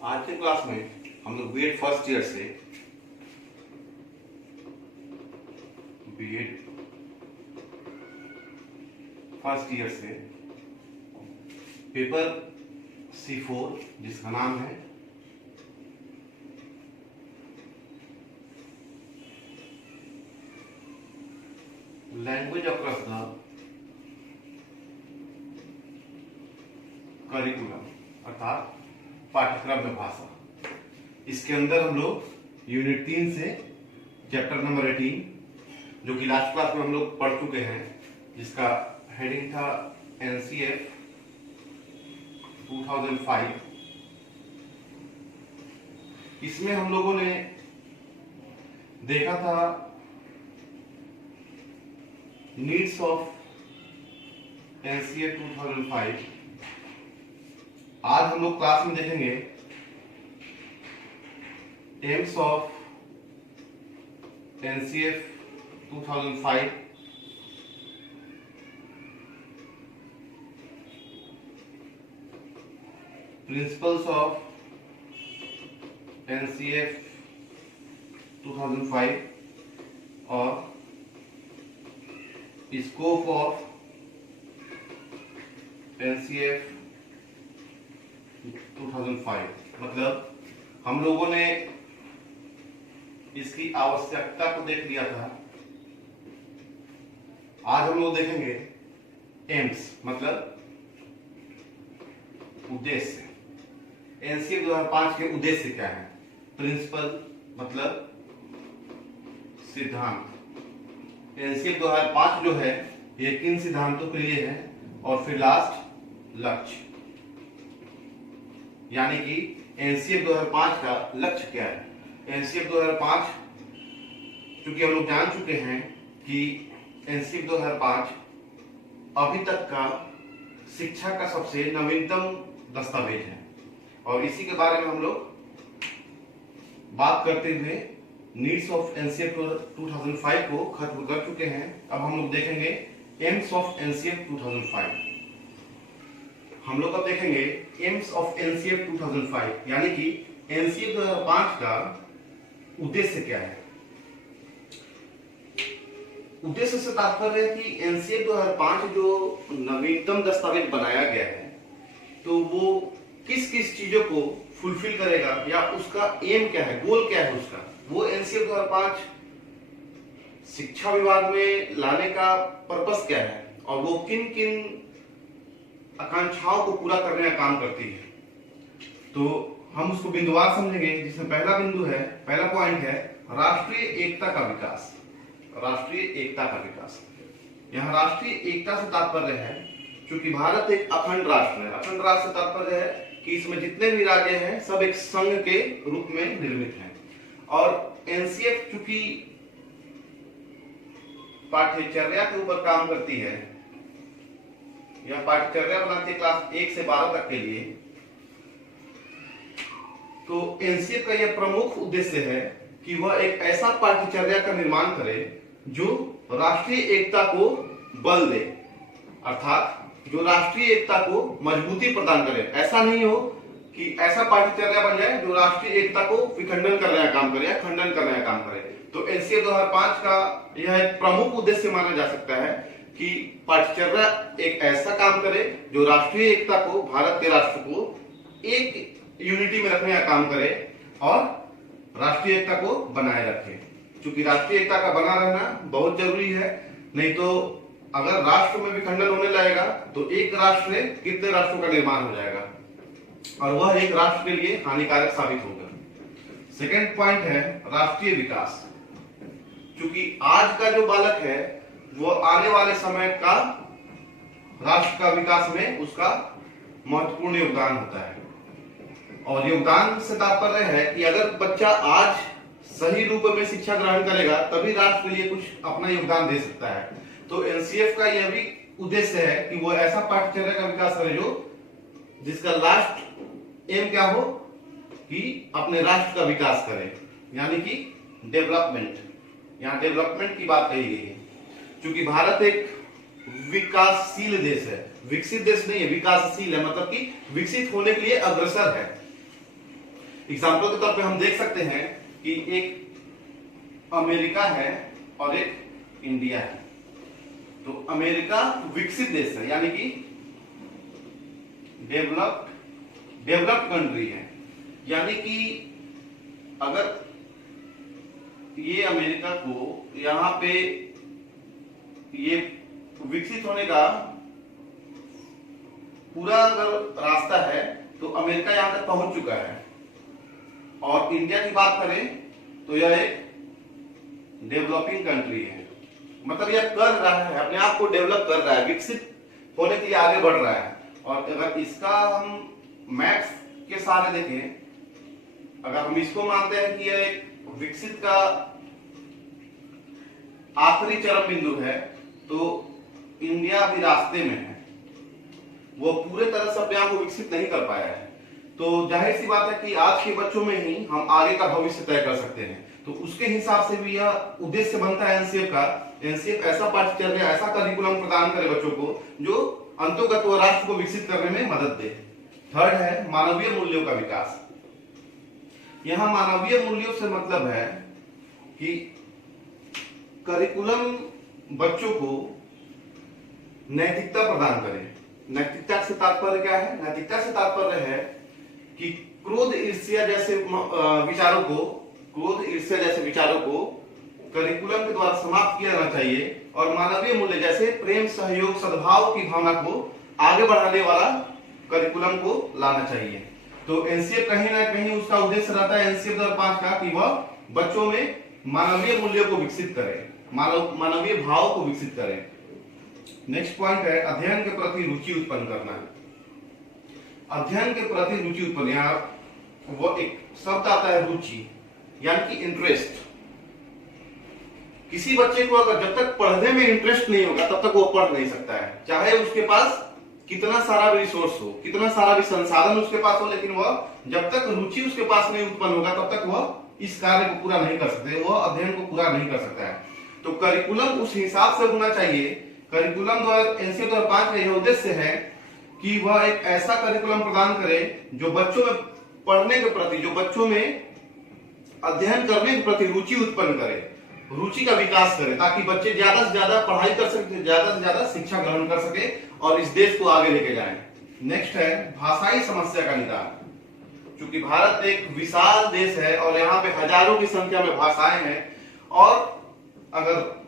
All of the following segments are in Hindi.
आज के क्लास में हम लोग बीएड फर्स्ट ईयर से पेपर C4 जिसका नाम है लैंग्वेज अक्रॉस द करिकुलम अर्थात पाठ्यक्रम में भाषा। इसके अंदर हम लोग यूनिट 3 से चैप्टर नंबर 18 जो कि लास्ट क्लास में हम लोग पढ़ चुके हैं, जिसका हेडिंग था NCF 2005। इसमें हम लोगों ने देखा था नीड्स ऑफ NCF 2005। आज हम लोग क्लास में देखेंगे AIIMS of NCF 2005, principles of NCF 2005 और स्कोप ऑफ NCF 2005। मतलब हम लोगों ने इसकी आवश्यकता को देख लिया था। आज हम लोग देखेंगे एम्स मतलब उद्देश्य। NCF 2005 के उद्देश्य क्या है? प्रिंसिपल मतलब सिद्धांत। NCF 2005 जो है ये किन सिद्धांतों के लिए है, और फिर लास्ट लक्ष्य, यानी कि NCF 2005 का लक्ष्य क्या है। NCF 2005 चूंकि हम लोग जान चुके हैं कि NCF 2005 अभी तक का शिक्षा का सबसे नवीनतम दस्तावेज है, और इसी के बारे में हम लोग बात करते हुए नीड्स ऑफ NCF 2005 को खत्म कर चुके हैं। अब हम लोग देखेंगे एम्स ऑफ NCF 2005। हम लोग अब देखेंगे एम्स ऑफ NCF 2005, यानी कि NCF 2005 का उद्देश्य क्या है। उद्देश्य से तात्पर्य है कि NCF 2005 जो नवीनतम दस्तावेज बनाया गया है, तो वो किस किस चीजों को फुलफिल करेगा, या उसका एम क्या है, गोल क्या है उसका। वो NCF 2005 शिक्षा विभाग में लाने का पर्पस क्या है, और वो किन किन आकांक्षाओं को पूरा करने का काम करती है। तो हम उसको बिंदुवार समझेंगे, जिसमें पहला बिंदु है, पहला पॉइंट है राष्ट्रीय एकता का विकास। राष्ट्रीय एकता का विकास, यहाँ राष्ट्रीय एकता से तात्पर्य है क्योंकि भारत एक अखंड राष्ट्र है। अखंड राष्ट्र से तात्पर्य है कि इसमें जितने भी राज्य हैं सब एक संघ के रूप में निर्मित हैं, और NCF चूंकि पाठ्यचर्या के ऊपर काम करती है, यह पाठ्यचर्या बनाती है क्लास 1 से 12 तक के लिए, तो NCF का यह प्रमुख उद्देश्य है कि वह एक ऐसा पाठ्यचर्या का निर्माण करे जो राष्ट्रीय एकता को बल दे, अर्थात जो राष्ट्रीय एकता को मजबूती प्रदान करे। ऐसा नहीं हो कि ऐसा पाठ्यचर्या बन जाए जो राष्ट्रीय एकता को विखंडन करने का काम करे या खंडन करने का काम करे। तो NCF 2005 का यह एक प्रमुख उद्देश्य माना जा सकता है कि पाठ्यचर्या एक ऐसा काम करे जो राष्ट्रीय एकता को, भारत के राष्ट्र को एक यूनिटी में रखने का काम करे और राष्ट्रीय एकता को बनाए रखे। क्योंकि राष्ट्रीय एकता का बना रहना बहुत जरूरी है, नहीं तो अगर राष्ट्र में विखंडन होने लगेगा तो एक राष्ट्र से कितने राष्ट्रों का निर्माण हो जाएगा, और वह एक राष्ट्र के लिए हानिकारक साबित होगा। सेकंड पॉइंट है राष्ट्रीय विकास। क्योंकि आज का जो बालक है वो आने वाले समय का राष्ट्र का विकास में उसका महत्वपूर्ण योगदान होता है, और योगदान से तात्पर्य है कि अगर बच्चा आज सही रूप में शिक्षा ग्रहण करेगा तभी राष्ट्र के लिए कुछ अपना योगदान दे सकता है। तो NCF का यह भी उद्देश्य है कि वो ऐसा पाठ्यचर्या का विकास करे जो जिसका लास्ट एम क्या हो कि अपने राष्ट्र का विकास करे, यानी कि डेवलपमेंट। यहाँ डेवलपमेंट की बात कही गई है क्योंकि भारत एक विकासशील देश है, विकसित देश नहीं है, विकासशील है, मतलब कि विकसित होने के लिए अग्रसर है। एग्जाम्पल के तौर पे हम देख सकते हैं कि एक अमेरिका है और एक इंडिया है। तो अमेरिका विकसित देश है, यानी कि डेवलप्ड कंट्री है। यानी कि अगर ये अमेरिका को यहां पे ये विकसित होने का पूरा अगर रास्ता है तो अमेरिका यहां तक पहुंच चुका है। और इंडिया की बात करें तो यह एक डेवलपिंग कंट्री है, मतलब यह कर रहा है, अपने आप को डेवलप कर रहा है, विकसित होने के लिए आगे बढ़ रहा है। और अगर इसका हम मैथ्स के सहारे देखें, अगर हम इसको मानते हैं कि यह एक विकसित का आखिरी चरम बिंदु है, तो इंडिया भी रास्ते में है, वो पूरे तरह से अपने आप को विकसित नहीं कर पाया है। तो जाहिर सी बात है कि आज के बच्चों में ही हम आगे का भविष्य तय कर सकते हैं। तो उसके हिसाब से भी यह उद्देश्य बनता है एनसीएफ का। एनसीएफ ऐसा पाठ्यक्रम, ऐसा करिकुलम प्रदान करे बच्चों को जो अंतोगत व राष्ट्र को विकसित करने में मदद दे। थर्ड है मानवीय मूल्यों का विकास। यहां मानवीय मूल्यों से मतलब है कि करिकुलम बच्चों को नैतिकता प्रदान करे। नैतिकता से तात्पर्य क्या है? नैतिकता से तात्पर्य है कि क्रोध ईर्ष्या जैसे विचारों को करिकुलम के द्वारा समाप्त किया जाना चाहिए और मानवीय मूल्य जैसे प्रेम, सहयोग, सद्भाव की भावना को आगे बढ़ाने वाला करिकुलम को लाना चाहिए। तो एनसीएफ कहीं ना कहीं उसका उद्देश्य रहता है एनसीएफ 2005 का कि वह बच्चों में मानवीय मूल्यों को विकसित करे, मानवीय भाव को विकसित करे। नेक्स्ट पॉइंट है अध्ययन के प्रति रुचि उत्पन्न करना। अध्ययन के प्रति रुचि उत्पन्न, यहाँ वो एक शब्द आता है रुचि, यानी कि इंटरेस्ट। किसी बच्चे को अगर जब तक पढ़ने में इंटरेस्ट नहीं होगा तब तक वो पढ़ नहीं सकता है, चाहे उसके पास कितना सारा भी रिसोर्स हो, कितना सारा भी संसाधन उसके पास हो, लेकिन वह जब तक रुचि उसके पास नहीं उत्पन्न होगा तब तक वह इस कार्य को पूरा नहीं कर सकते, वह अध्ययन को पूरा नहीं कर सकता है। तो करिकुलम उस हिसाब से होना चाहिए। करिकुलम द्वारा एनसीएफ 2005 का यह उद्देश्य है कि वह एक ऐसा करिकुलम प्रदान करे जो बच्चों में पढ़ने के प्रति, जो बच्चों में अध्ययन करने के प्रति रुचि उत्पन्न करे, रुचि का विकास करे, ताकि बच्चे ज्यादा से ज्यादा पढ़ाई कर सके, ज्यादा से ज्यादा शिक्षा ग्रहण कर सके और इस देश को आगे लेके जाएं। नेक्स्ट है भाषाई समस्या का निदान। क्योंकि भारत एक विशाल देश है और यहाँ पे हजारों की संख्या में भाषाएं हैं, और अगर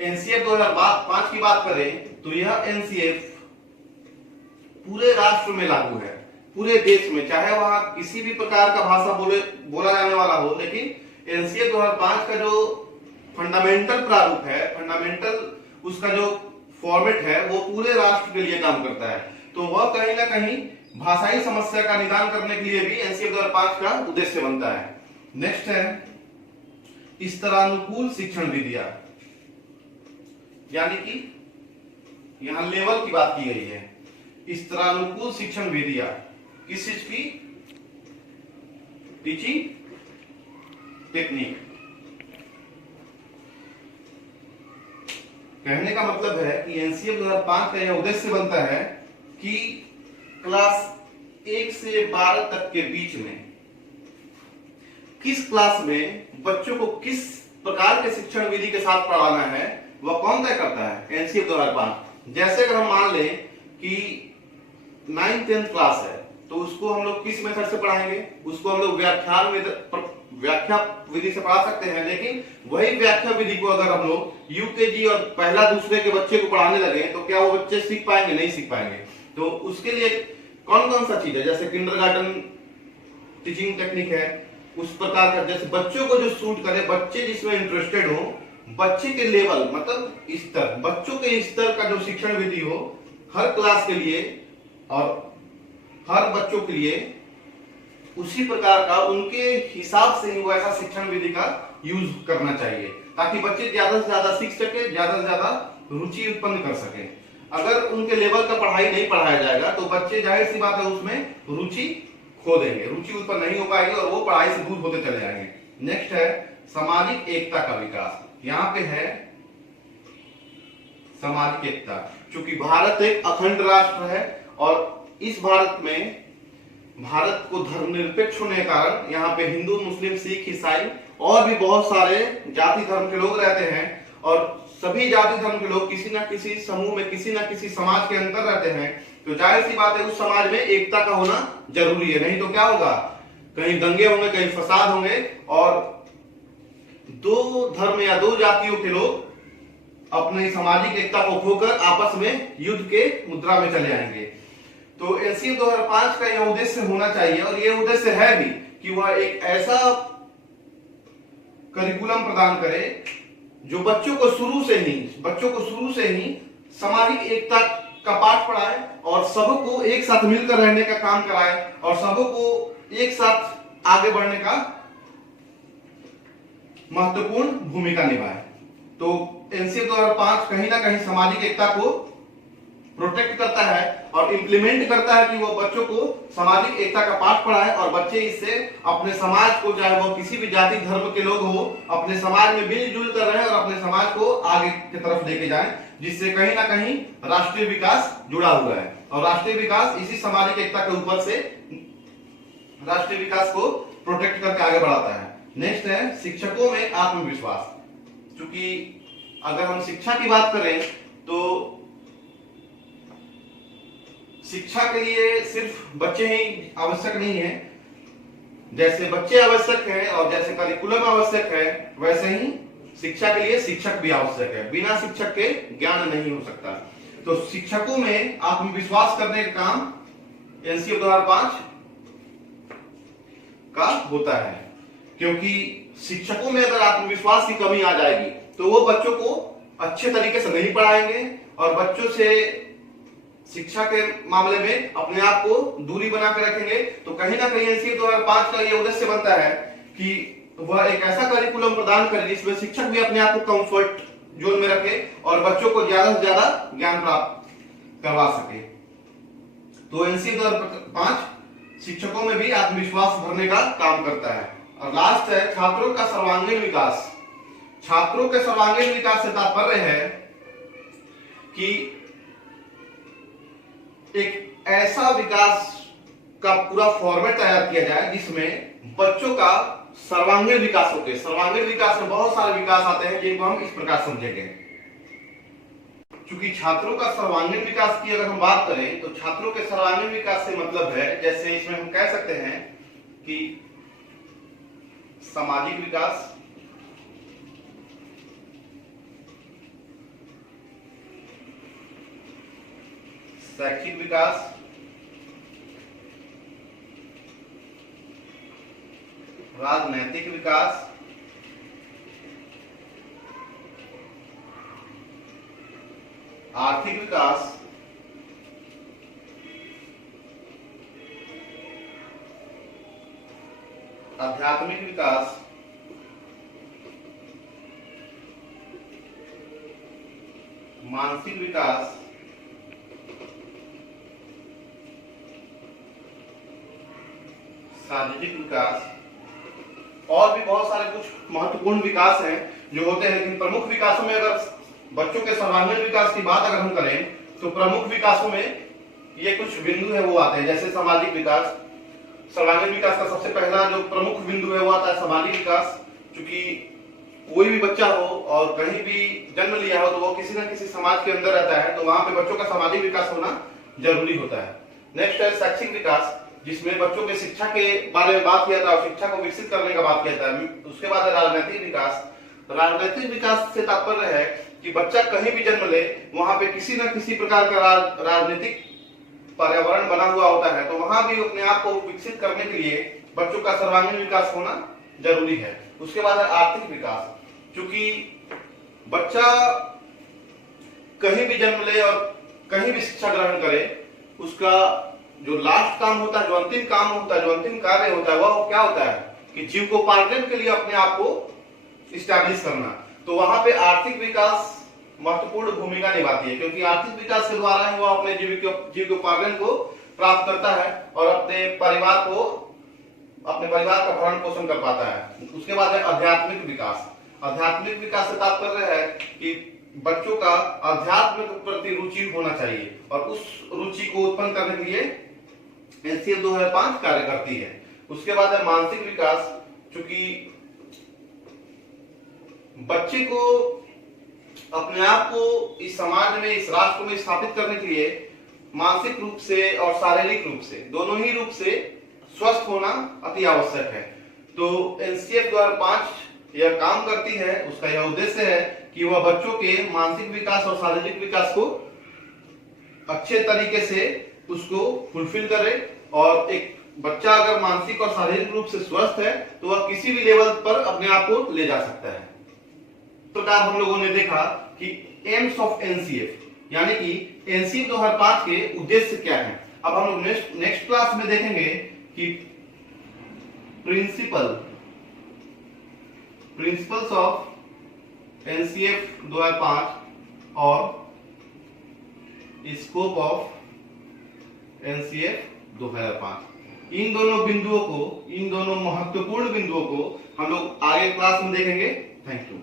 एनसीएफ 2005 की बात करें तो यह एनसीएफ पूरे राष्ट्र में लागू है, पूरे देश में, चाहे वहां किसी भी प्रकार का भाषा बोला जाने वाला हो, लेकिन एनसीएफ 2005 का जो फंडामेंटल प्रारूप है, फंडामेंटल उसका जो फॉर्मेट है, वो पूरे राष्ट्र के लिए काम करता है। तो वह कहीं ना कहीं भाषाई समस्या का निदान करने के लिए भी एनसीएफ 2005 का उद्देश्य बनता है। नेक्स्ट है स्तरानुकूल शिक्षण विधियां, यानी कि यहां लेवल की बात की गई है। स्तरानुकूल शिक्षण विधियां किस चीज की? Teaching technique. कहने का मतलब है कि एनसीएफ 2005 का यह उद्देश्य बनता है कि क्लास 1 से 12 तक के बीच में किस क्लास में बच्चों को किस प्रकार के शिक्षण विधि के साथ पढ़ाना है, वह कौन तय करता है? एनसीएफ 2005। जैसे अगर हम मान लें कि 9th 10th क्लास है तो उसको हम लोग किस मेथड से पढ़ाएंगे? उसको हम लोग व्याख्या विधि से पढ़ा सकते हैं, लेकिन वही व्याख्या विधि को अगर हम लोग यूकेजी और पहला दूसरे के बच्चे को पढ़ाने लगे तो क्या वो बच्चे सीख पाएंगे? नहीं सीख पाएंगे। तो उसके लिए कौन कौन सा चीज है? जैसे किंडरगार्टन टीचिंग टेक्निक है, उस प्रकार का जैसे बच्चों को जो सूट करे, बच्चे जिसमें इंटरेस्टेड हो, बच्चे के लेवल मतलब स्तर, बच्चों के स्तर का जो शिक्षण विधि हो हर क्लास के लिए और हर बच्चों के लिए उसी प्रकार का, उनके हिसाब से ही वो ऐसा शिक्षण विधि का यूज करना चाहिए, ताकि बच्चे ज्यादा से ज्यादा सीख सके, ज्यादा से ज्यादा रुचि उत्पन्न कर सके। अगर उनके लेवल का पढ़ाई नहीं पढ़ाया जाएगा तो बच्चे जाहिर सी बात है उसमें रुचि खो देंगे, रुचि उत्पन्न नहीं हो पाएगी और वो पढ़ाई से दूर होते चले जाएंगे। नेक्स्ट है सामाजिक एकता का विकास। यहाँ पे है सामाजिक एकता। चूंकि भारत एक अखंड राष्ट्र है और इस भारत में भारत को धर्मनिरपेक्ष होने के कारण यहाँ पे हिंदू, मुस्लिम, सिख, ईसाई और भी बहुत सारे जाति धर्म के लोग रहते हैं, और सभी जाति धर्म के लोग किसी न किसी समूह में, किसी न किसी समाज के अंदर रहते हैं। तो जाहिर सी बात है उस समाज में एकता का होना जरूरी है, नहीं तो क्या होगा, कहीं दंगे होंगे, कहीं फसाद होंगे, और दो धर्म या दो जातियों के लोग अपनी सामाजिक एकता को खोकर आपस में युद्ध के मुद्रा में चले आएंगे। तो एनसीएफ 2005 का यह उद्देश्य होना चाहिए, और यह उद्देश्य है भी, कि वह एक ऐसा करिकुलम प्रदान करे जो बच्चों को शुरू से ही सामाजिक एकता का पाठ पढ़ाए, और सबको एक साथ मिलकर रहने का काम कराए, और सबको एक साथ आगे बढ़ने का महत्वपूर्ण भूमिका निभाए। तो एनसीएफ 2005 कहीं ना कहीं सामाजिक एकता को प्रोटेक्ट करता है और इंप्लीमेंट करता है कि वो बच्चों को सामाजिक एकता का पाठ पढ़ाए, और बच्चे इससे अपने समाज को, चाहे वो किसी भी जाति धर्म के लोग हो, अपने समाज में मिलजुल कर रहे और अपने समाज को आगे की तरफ लेके जाएं, जिससे कहीं ना कहीं राष्ट्रीय विकास जुड़ा हुआ है। और राष्ट्रीय विकास इसी सामाजिक एकता के ऊपर से राष्ट्रीय विकास को प्रोटेक्ट करके आगे बढ़ाता है। नेक्स्ट है शिक्षकों में आत्मविश्वास। क्योंकि अगर हम शिक्षा की बात करें तो शिक्षा के लिए सिर्फ बच्चे ही आवश्यक नहीं है, जैसे बच्चे आवश्यक हैं और जैसे करिकुलम आवश्यक है, वैसे ही शिक्षा के लिए शिक्षक भी आवश्यक है। बिना शिक्षक के ज्ञान नहीं हो सकता। तो शिक्षकों में आत्मविश्वास करने का काम एनसीएफ 2005 का होता है, क्योंकि शिक्षकों में अगर आत्मविश्वास की कमी आ जाएगी तो वो बच्चों को अच्छे तरीके से नहीं पढ़ाएंगे, और बच्चों से शिक्षा के मामले में अपने आप को दूरी बना कर रखेंगे। तो कहीं ना कहीं एनसीएफ 2005 का यह उद्देश्य बनता है कि वह एक ऐसा करिकुलम प्रदान करे जिसमें शिक्षक भी अपने आप को कंफर्ट जोन में रखे और बच्चों को ज्यादा से ज्यादा ज्ञान प्राप्त करवा सके। तो एनसीएफ 2005 शिक्षकों में भी आत्मविश्वास भरने का काम करता है। और लास्ट है छात्रों का सर्वांगीण विकास। छात्रों के सर्वांगीण विकास से तात्पर्य है कि एक ऐसा विकास का पूरा फॉर्मेट तैयार किया जाए जिसमें बच्चों का सर्वांगीण विकास होते। सर्वांगीण विकास में बहुत सारे विकास आते हैं जिनको हम इस प्रकार समझेंगे। क्योंकि छात्रों का सर्वांगीण विकास की अगर हम बात करें तो छात्रों के सर्वांगीण विकास से मतलब है, जैसे इसमें हम कह सकते हैं कि सामाजिक विकास, शैक्षिक विकास, राजनैतिक विकास, आर्थिक विकास, आध्यात्मिक विकास, मानसिक विकास, शारीरिक विकास, और भी बहुत सारे कुछ महत्वपूर्ण विकास हैं जो होते हैं। लेकिन प्रमुख विकासों में अगर बच्चों के सर्वांगीण विकास की बात अगर हम करें तो प्रमुख विकासों में ये कुछ बिंदु है वो आते हैं। जैसे सामाजिक विकास, सर्वांगीण विकास का सबसे पहला जो प्रमुख बिंदु है वो आता है सामाजिक विकास। क्योंकि कोई भी बच्चा हो और कहीं भी जन्म लिया हो तो वो किसी न किसी समाज के अंदर रहता है, तो वहां पे बच्चों का सामाजिक विकास होना जरूरी होता है। नेक्स्ट है शैक्षिक विकास, जिसमें बच्चों के शिक्षा के बारे में बात किया था और शिक्षा को विकसित करने का बात किया था। उसके बाद है राजनीतिक विकास। राजनीतिक विकास से तात्पर्य है कि बच्चा कहीं भी जन्म ले वहां पे किसी न किसी प्रकार का राजनीतिक पर्यावरण बना हुआ होता है, तो वहां भी अपने आप को विकसित करने के लिए बच्चों का सर्वांगीण विकास होना जरूरी है। उसके बाद है आर्थिक विकास। क्योंकि बच्चा कहीं भी जन्म ले और कहीं भी शिक्षा ग्रहण करे, उसका जो लास्ट काम होता है, जो अंतिम काम होता है, जो अंतिम कार्य होता है, वह क्या होता है कि जीविकोपार्जन के लिए अपने आप को इस्टेब्लिश करना। तो वहां पे आर्थिक विकास महत्वपूर्ण भूमिका निभाती है, क्योंकि आर्थिक विकास के द्वारा ही वह अपने जीविकोपार्जन को प्राप्त करता है और अपने परिवार का भरण पोषण कर पाता है। उसके बाद है आध्यात्मिक विकास। आध्यात्मिक विकास से तात्पर्य है कि बच्चों का अध्यात्म के प्रति रुचि होना चाहिए, और उस रुचि को उत्पन्न करने के लिए एनसीएफ 2005 कार्य करती है। उसके बाद है मानसिक विकास, चूंकि बच्चे को अपने आप को इस समाज में, इस राष्ट्र में स्थापित करने के लिए मानसिक रूप से और शारीरिक रूप से, दोनों ही रूप से स्वस्थ होना अति आवश्यक है। तो एनसीएफ 2005 यह काम करती है, उसका यह उद्देश्य है कि वह बच्चों के मानसिक विकास और शारीरिक विकास को अच्छे तरीके से उसको फुलफिल करे, और एक बच्चा अगर मानसिक और शारीरिक रूप से स्वस्थ है तो वह किसी भी लेवल पर अपने आप को ले जा सकता है। तो प्रकार हम लोगों ने देखा कि एम्स ऑफ एनसीएफ यानी कि एनसीएफ 2005 के उद्देश्य क्या है। अब हम लोग नेक्स्ट क्लास में देखेंगे कि प्रिंसिपल्स ऑफ एनसीएफ 2005 और स्कोप ऑफ एनसीएफ 2005, इन दोनों बिंदुओं को, इन दोनों महत्वपूर्ण बिंदुओं को हम लोग आगे क्लास में देखेंगे। Thank you.